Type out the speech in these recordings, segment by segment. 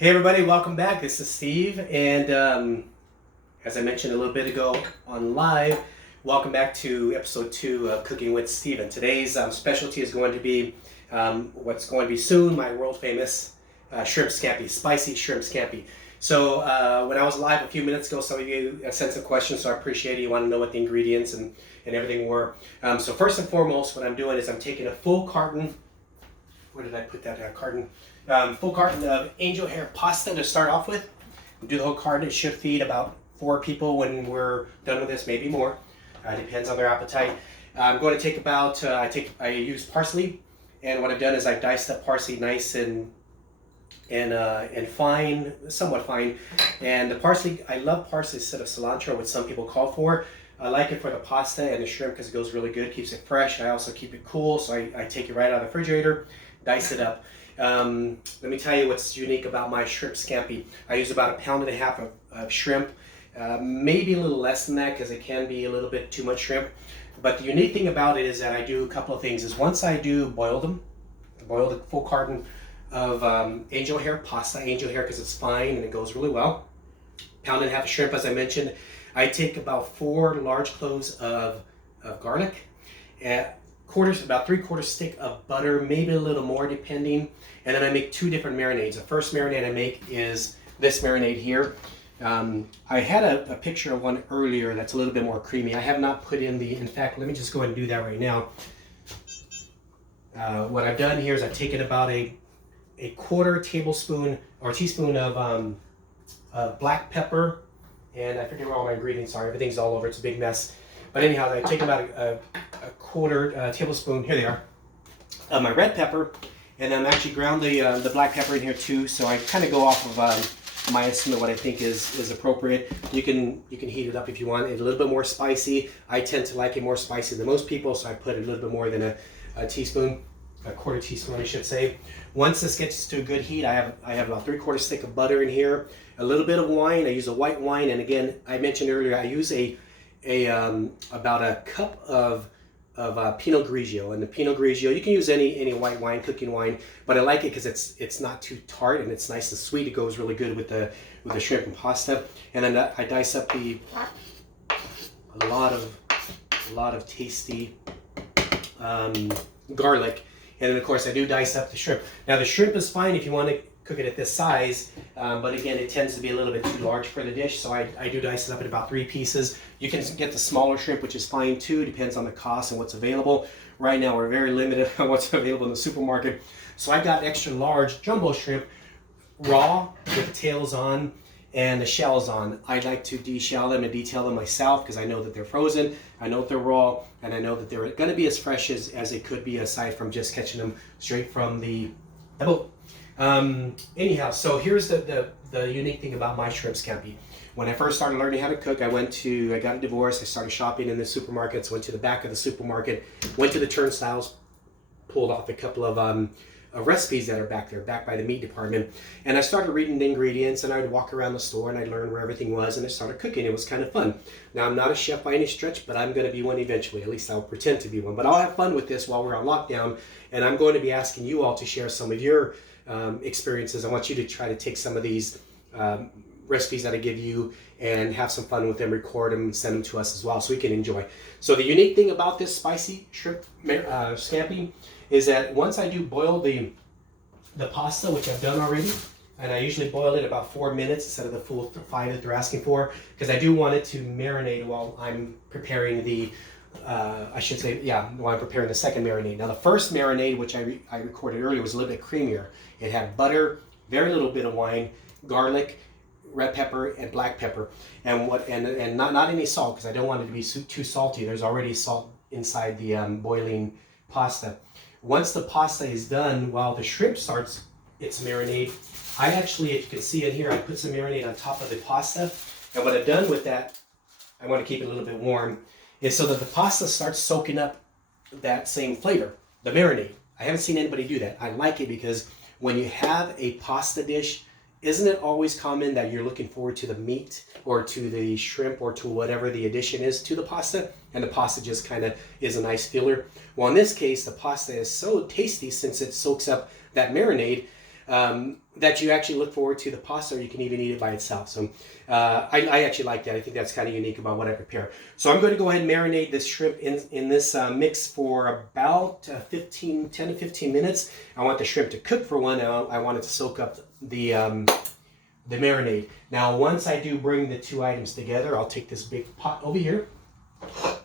Hey everybody, welcome back. This is Steve, and as I mentioned a little bit ago on live, welcome back to episode 2 of Cooking with Steve. And today's specialty is going to be what's going to be soon my world famous shrimp scampi, spicy shrimp scampi. So when I was live a few minutes ago, some of you sent some questions, so I appreciate it. You want to know what the ingredients and everything were. So first and foremost, what I'm doing is I'm taking a full carton. Where did I put that carton? Full carton of angel hair pasta to start off with. Do the whole carton. It should feed about 4 people when we're done with this, maybe more. Depends on their appetite. I'm going to take about, I use parsley, and what I've done is I've diced up parsley nice and fine, somewhat fine. And the parsley, I love parsley instead of cilantro, which some people call for. I like it for the pasta and the shrimp because it goes really good, keeps it fresh. I also keep it cool, so I take it right out of the refrigerator, dice it up. Let me tell you what's unique about my shrimp scampi. I use about 1.5 pounds of shrimp, maybe a little less than that because it can be a little bit too much shrimp. But the unique thing about it is that I do a couple of things. Is once I do boil the full carton of angel hair pasta, angel hair because it's fine and it goes really well. 1.5 pounds of shrimp, as I mentioned. I take about 4 large cloves of garlic, about 3/4 stick of butter, maybe a little more depending, and then I make 2 different marinades. The first marinade I make is this marinade here. I had a picture of one earlier that's a little bit more creamy. I have not put in fact, let me just go ahead and do that right now. What I've done here is I've taken about a 1/4 tablespoon or teaspoon of black pepper, and I forget where all my ingredients are. Everything's all over. It's a big mess. But anyhow, I've taken about a 1/4 tablespoon, here they are, of my red pepper, and I'm actually ground the black pepper in here too. So I kind of go off of my estimate, what I think is appropriate. You can heat it up if you want it a little bit more spicy. I tend to like it more spicy than most people, so I put a little bit more than a teaspoon, a 1/4 teaspoon, I should say. Once this gets to a good heat, I have about 3/4 stick of butter in here, a little bit of wine. I use a white wine, and again, I mentioned earlier, I use about a cup of Pinot Grigio. And the Pinot Grigio, you can use any white wine, cooking wine, but I like it because it's not too tart and it's nice and sweet. It goes really good with the shrimp and pasta. And then I dice up a lot of tasty garlic. And then of course I do dice up the shrimp. Now the shrimp is fine if you want to cook it at this size, but again it tends to be a little bit too large for the dish, so I do dice it up in about 3 pieces. You can get the smaller shrimp, which is fine too, depends on the cost and what's available. Right now we're very limited on what's available in the supermarket, so I got extra large jumbo shrimp, raw with the tails on and the shells on. I like to deshell them and detail them myself because I know that they're frozen, I know that they're raw, and I know that they're going to be as fresh as it could be, aside from just catching them straight from the boat. Anyhow, so here's the unique thing about my shrimp scampi. When I first started learning how to cook, I got a divorce, I started shopping in the supermarkets, went to the back of the supermarket, went to the turnstiles, pulled off a couple of recipes that are back by the meat department, and I started reading the ingredients, and I would walk around the store and I'd learn where everything was, and I started cooking. It was kind of fun. Now I'm not a chef by any stretch, but I'm going to be one eventually. At least I'll pretend to be one. But I'll have fun with this while we're on lockdown, and I'm going to be asking you all to share some of your experiences. I want you to try to take some of these recipes that I give you and have some fun with them, record them, and send them to us as well so we can enjoy. So the unique thing about this spicy shrimp scampi is that once I do boil the pasta, which I've done already, and I usually boil it about 4 minutes instead of the full 5 that they're asking for, because I do want it to marinate while I'm preparing while I'm preparing the second marinade. Now the first marinade, which I recorded earlier, was a little bit creamier. It had butter, very little bit of wine, garlic, red pepper, and black pepper, and not any salt, because I don't want it to be too salty. There's already salt inside the boiling pasta. Once the pasta is done, while the shrimp starts its marinade, I actually, if you can see it here, I put some marinade on top of the pasta, and what I've done with that, I want to keep it a little bit warm, is so that the pasta starts soaking up that same flavor, the marinade. I haven't seen anybody do that. I like it because when you have a pasta dish, isn't it always common that you're looking forward to the meat or to the shrimp or to whatever the addition is to the pasta, and the pasta just kind of is a nice filler? Well, in this case, the pasta is so tasty since it soaks up that marinade. that you actually look forward to the pasta, or you can even eat it by itself. So I actually like that. I think that's kind of unique about what I prepare. So I'm going to go ahead and marinate this shrimp in this mix for about 10 to 15 minutes. I want the shrimp to cook for one. I want it to soak up the marinade. Now, once I do bring the two items together, I'll take this big pot over here.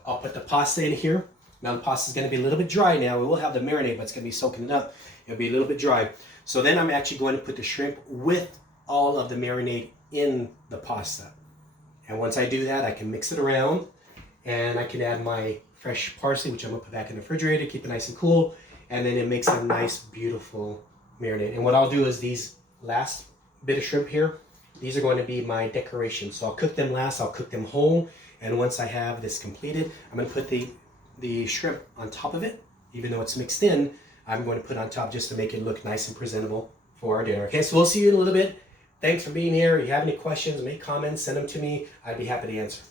I'll put the pasta in here. Now the pasta is going to be a little bit dry now. We will have the marinade, but it's going to be soaking it up. It'll be a little bit dry. So then I'm actually going to put the shrimp with all of the marinade in the pasta. And once I do that, I can mix it around, and I can add my fresh parsley, which I'm going to put back in the refrigerator, keep it nice and cool. And then it makes a nice, beautiful marinade. And what I'll do is these last bit of shrimp here, these are going to be my decoration. So I'll cook them last, I'll cook them whole. And once I have this completed, I'm going to put the shrimp on top of it. Even though it's mixed in, I'm going to put it on top just to make it look nice and presentable for our dinner. Okay, so we'll see you in a little bit. Thanks for being here. If you have any questions, make comments, send them to me. I'd be happy to answer.